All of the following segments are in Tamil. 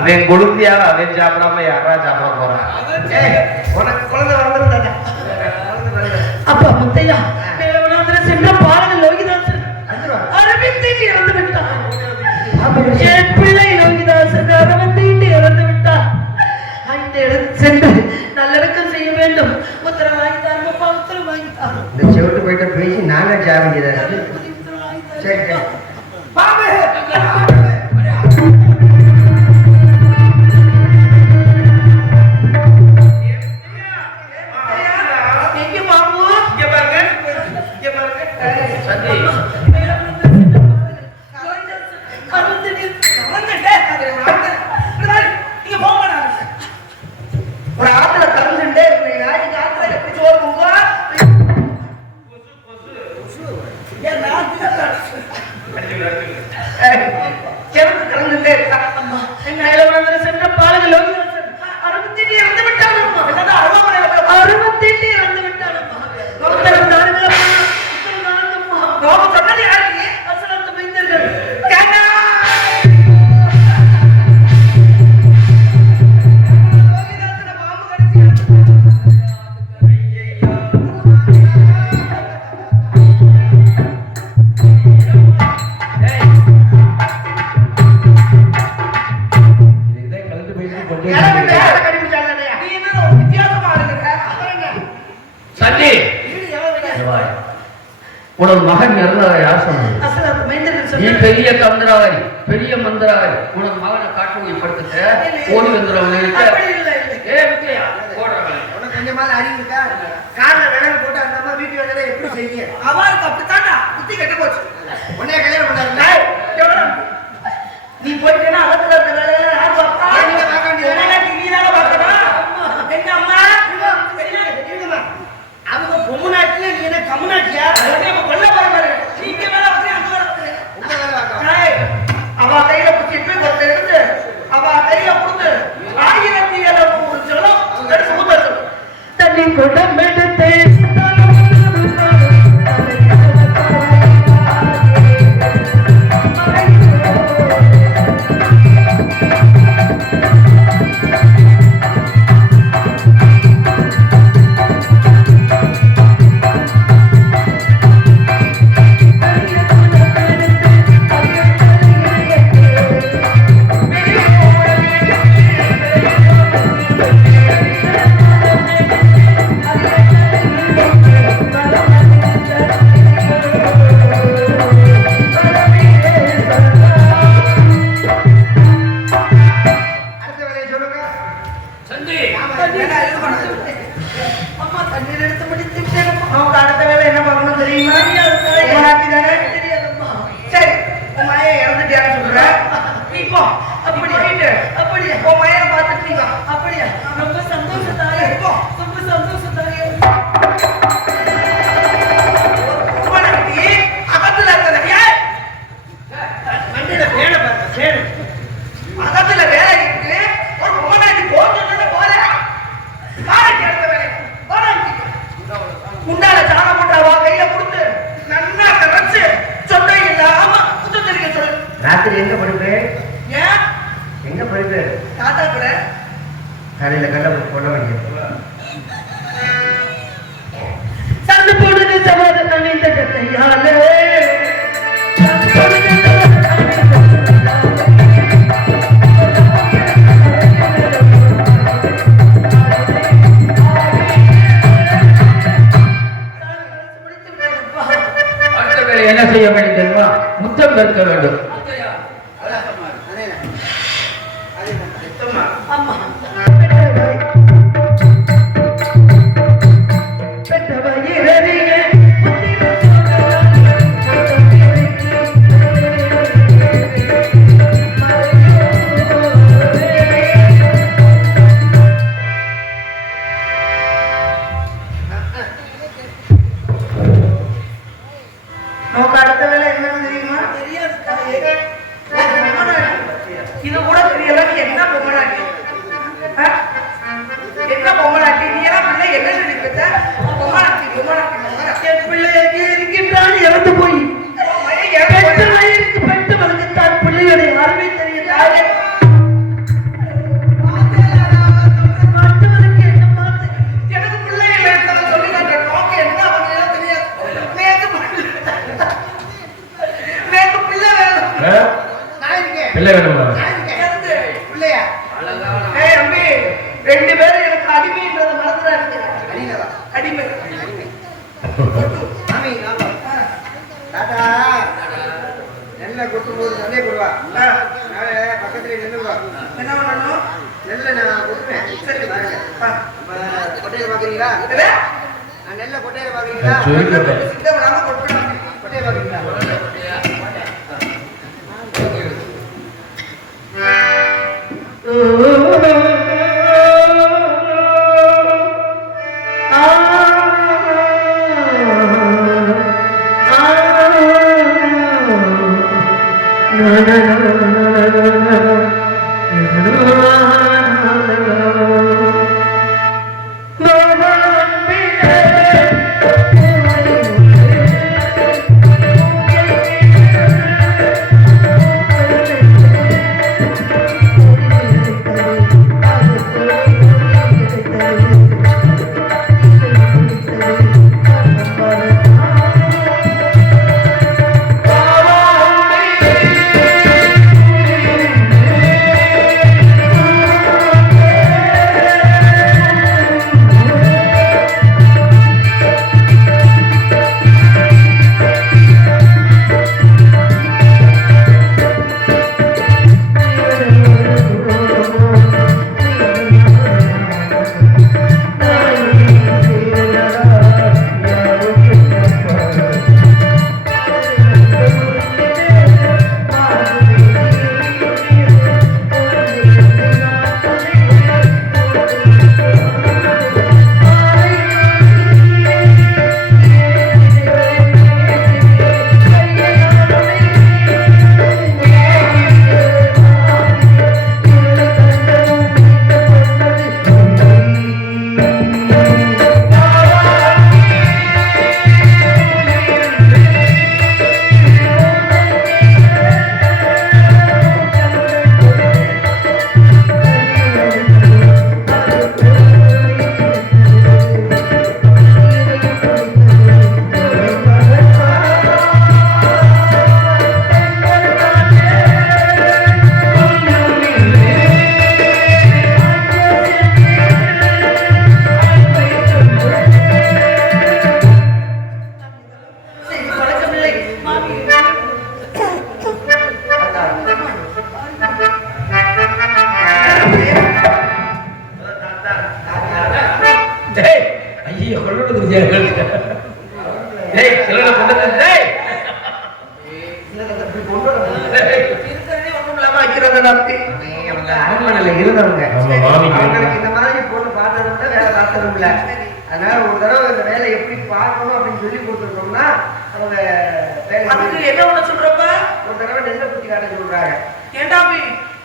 அவன் கொழுந்தியாக அவன் சாப்பிடாம யாரா சாப்பிட போறான்? உனக்கு குழந்தை வளர்ந்துருந்தாங்க. அப்பா முத்தையா சென்ற பாருங்க லோகிதாசன் அரவிந்தைக்கு இறந்து விட்டார். என் பிள்ளை லோகிதாசன் அரவிந்தைக்கு இறந்து விட்டார். அந்த இடத்துக்கு சென்று நல்லடக்கம் செய்ய வேண்டும். உத்தரவு வாங்கித்தார் அப்பா, உத்தரவு வாங்கித்தார். இந்த செவிட்டு போயிட்ட பேசி நானே சாப்பிடுறேன். சரி சரி சென்ற பாலக லோகிதாசன் அரவிந்தைக்கு இறந்து விட்டார். அரவிந்தைக்கு இறந்து விட்டார். உத்தரவு தாருங்க, உத்தரவு தாருங்கம்மா. கோபம் சொன்னது யாருக்கு? அசலத்து மைந்தர்கள். உனது மகன் இறந்ததை யார் சொன்னது? நீ பெரிய தந்திரவாதி, பெரிய மந்திரவாதி. உனது மகனை காட்டு போய் படுத்துட்டு ஓடி வந்துடுறவங்க கொஞ்சமாவது அறிவு இருக்கா? காரண விலங்கு போட்டு அந்த அம்மா வீட்டு வேலை எப்படி செய்ய? அவருக்கு அப்படித்தாண்டா புத்தி கெட்டு போச்சு. உடனே கல்யாணம் பண்ணாரு. நீ போயிட்டேன்னா அவத்துல அந்த வேலையில யார் பாப்பா? நீங்க பார்க்க வேண்டியது நீ தானே பார்க்கணும். எங்க அம்மா அவங்க பொம்முநாட்டில நீ என்ன கம்முநாட்டியா? கொல்ல போறாரு. நீங்க வேலை வந்து அங்க அவ கையில பிடிச்சிட்டு ஒருத்தர் இருந்து அவ கையில கொடுத்து 1700 ஜலம் தண்ணி கொண்ட எடுத்து ராத்திரி எங்க படுப்பு? எங்க படுப்பு? தாத்தா கூட கடையில கண்ட பொண்ண வேண்டிய சந்து போடுது சவாத தண்ணிந்த கையாலே என்ன செய்ய வேண்டும் தெரியுமா? முத்தம் பெருக்க வேண்டும். நான் இருக்கேன். பிள்ளை வேணுமா? நான் இருக்கேன். பிள்ளையா? அழகான ஏய் அம்பி, 2 பேரும் எனக்கு அடிமைன்றத மறந்துடாதீங்க. அடிமை. மாமி தாத்தா நெல்லை கொட்டும் போது நெல்லை கொடுவா பக்கத்துல நின்றுவா என்ன பண்ணணும்? நெல்லை நான் கொட்டுவேன். சரி. கொட்டையில பாக்குறீங்களா? என்ன? நான் நெல்லை கொட்டையில பாக்குறீங்களா? சித்தப்படாம கொட்டணும். கொட்டையை பாக்குறீங்களா? இருந்தவங்க மாமி அவங்களுக்கு இந்த மாதிரி பொண்ணு பார்த்ததை விட வேற பார்த்ததும் இல்ல. அதனால ஒரு தடவை இந்த வேலை எப்படி பார்க்கணும் அப்படின்னு சொல்லி கொடுத்துருக்கோம்னா அவங்க வேலை என்ன ஒண்ணு சொல்றப்ப ஒரு தடவை நெல்லை குத்தி காட்ட சொல்றாங்க. ஏண்டா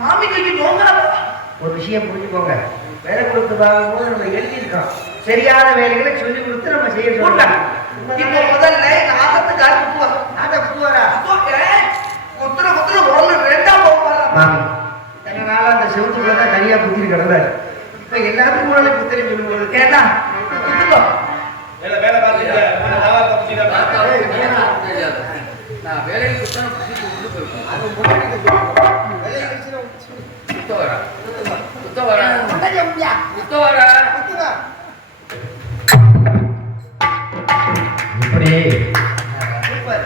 மாமி கைக்கு ஒரு விஷயம் புரிஞ்சுக்கோங்க, வேலை கொடுத்து பார்க்கும்போது நம்ம எழுதியிருக்கோம், சரியான வேலைகளை சொல்லி கொடுத்து நம்ம செய்ய சொல்றோம். இப்போ முதல்ல ஆகத்துக்கு அனுப்புவா அதை புவாரா குத்துற குத்துற உடல் ரெண்டா போவாரா மாமி எங்க நாளா அந்த செவத்துக்குள்ளதான் தனியா குத்திட்டு கிடந்தாரு. இப்ப எல்லாத்துக்கும் முன்னாலே குத்திரி சொல்லும்போது கேட்டா குத்துக்கோ வேலை பார்த்துட்டு நான் வேலைக்கு குத்தன புடிச்சு கொண்டு போயிருக்கேன். அது முன்னாடி வேலையை வச்சு குத்த வர குத்த வர குத்த வர குத்துதா இப்படி சூப்பர்.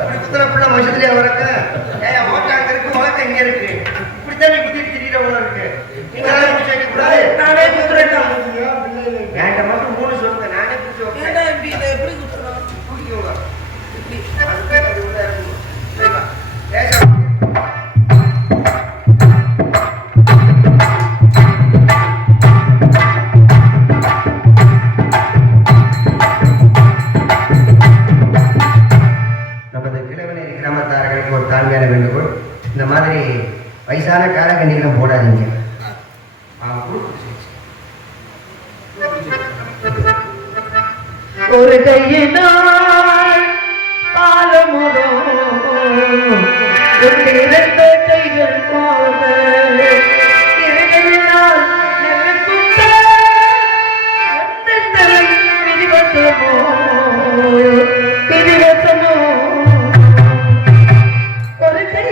இப்படி குத்துற புள்ள வருஷத்துலயே வளர்க்க ஏன் ஓட்டாங்க இருக்கு வளர்க்க இங்க இருக்கு இப்படித்தான் நீ குத்திட்டு திடீர இருக்கு. நீங்க பிடிச்சி கூடாது நானே குத்துறேன் என்கிட்ட மட்டும் 3 சொல்லுங்க நானே பிடிச்சி வைப்பேன். எப்படி குத்துறோம் பிடிக்குங்க அது உள்ள இருக்கும். சரிப்பா பேச ஒரு தாழ்மையான வேண்டுகோள், இந்த மாதிரி வயசான காலக்கண்ணிகளும் போடாதீங்க. ஒரு கையினால் பாலமுதோ இரண்டு கைகள் போல இருகையினால் நெருக்குத்த தலை பிரிவசமோ பிரிவசமோ ஒரு கை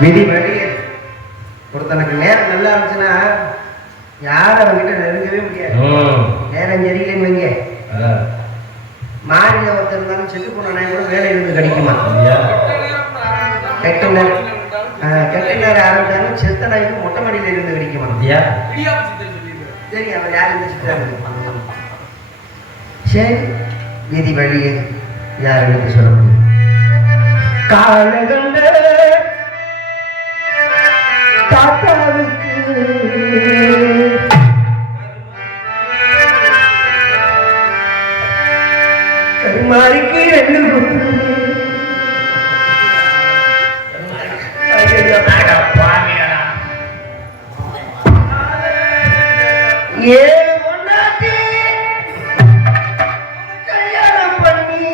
விதி வழி ஒருத்தனுக்கு நேரம் நல்லா இருந்துச்சுன்னா யாரும் அவன்கிட்ட நெருங்கவே முடியாது. நேரம் சரியில்லைன்னு வைங்க, மாநில ஒருத்தர் இருந்தாலும் செத்து போனா கூட வேலை இருந்து கிடைக்குமா? கெட்ட நேரம் ஆரம்பிச்சாலும் செத்த நாய்க்கு மொட்டை மாடியில இருந்து கிடைக்குமா? சரி, அவர் யார் இருந்து சரி, விதி வழியே யார் எனக்கு சொல்ல முடியும்? காலகண்ட தாத்தாவுக்கு கருமாரிக்கு 2 ஏழு பொண்டாட்டி கல்யாணம் பண்ணி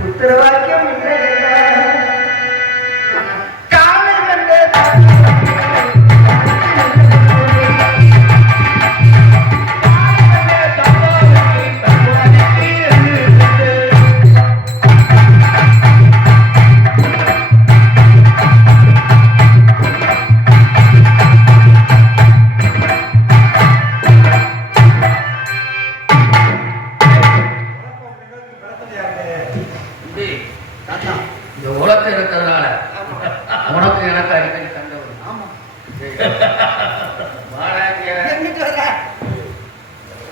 புத்திரவாக்கியம் இல்லை காலம் கண்ட இந்த உலகம் இருக்கிறதுனால உனக்கு எனக்கு அடிக்கடி சண்டை வரும்.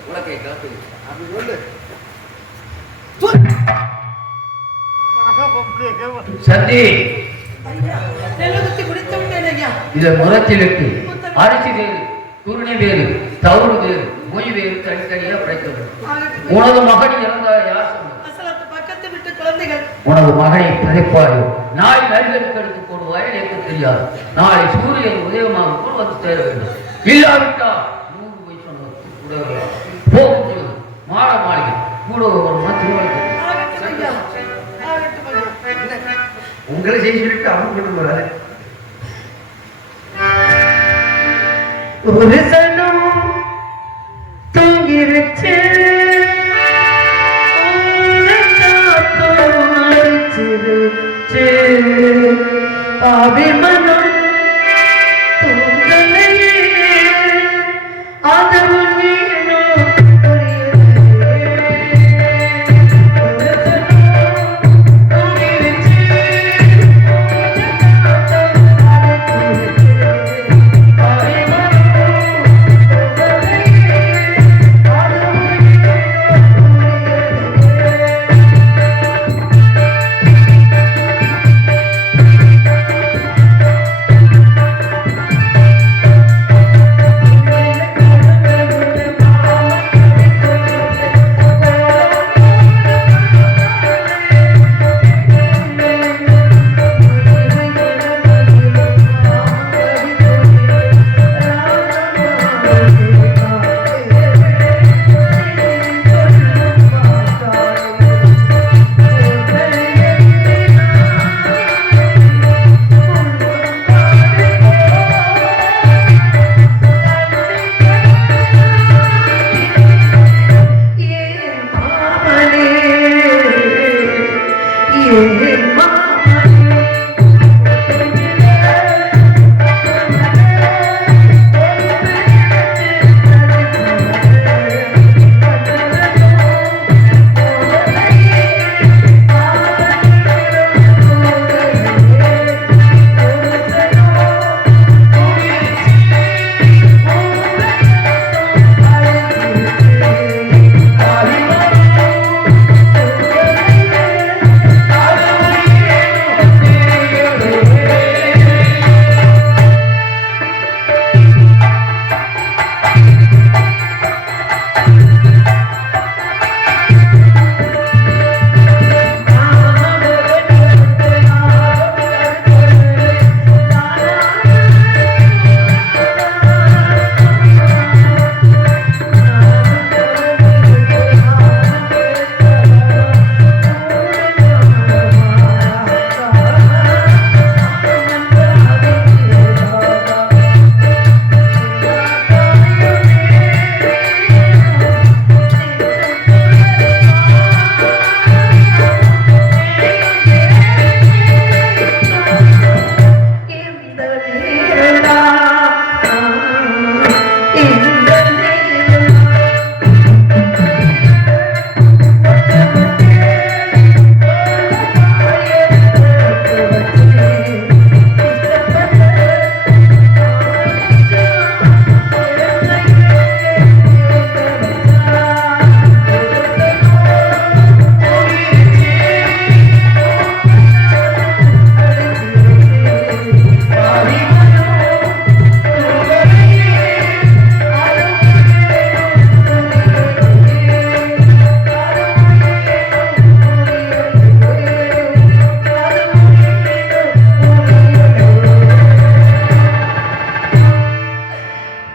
உலகை காத்து சந்தி இத முரத்திலிட்டு அரிசி வேறு, குருணை வேறு, தவறு வேறு, மொய் வேறு தனித்தனியா படைத்தது. உனது மகன் இறந்தால் யார் சொன்னார்? உனது மகனை பதைப்பாயோ, நாளை நரிகளுக்கு எடுத்து போடுவாய், எனக்கு தெரியாது. நாளை சூரியன் உதயமாக போல் வந்து சேர வேண்டும். இல்லாவிட்டால் 100 வயசு கூட போகும்போது மாட மாளிகை கூட ஒரு திருமணம் உங்களை செய்ய சொல்லிட்டு அவன் கொண்டு போறாரு. ஒரு சனம் தூங்கிருச்சு, அபிமனம் தூங்கலையே அதவன்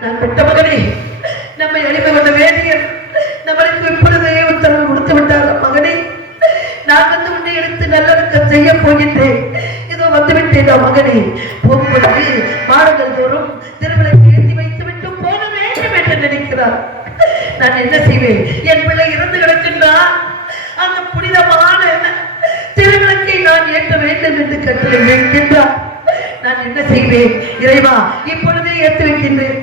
நான் பெற்ற மகனே, நம்மை அடிமை கொண்ட வேதியர் நம்மளுக்கு இப்பொழுதே உத்தரவு கொடுத்து விட்டார். மகனே, நான் வந்து உன்னை எடுத்து நல்லடக்கம் செய்ய போகின்றேன். இதோ வந்துவிட்டேன் மகனே. போகும்போது மாடங்கள் தோறும் திருவிழாக்கு ஏற்றி வைத்து விட்டு போக வேண்டும் என்று நினைக்கிறார். நான் என்ன செய்வேன்? என் பிள்ளை இறந்து கிடக்கின்றான். அந்த புனிதமான திருவிளக்கை நான் ஏற்ற வேண்டும் என்று கட்டளை வைக்கின்றார். நான் என்ன செய்வேன்? இறைவா, இப்பொழுதே ஏற்று வைக்கின்றேன்.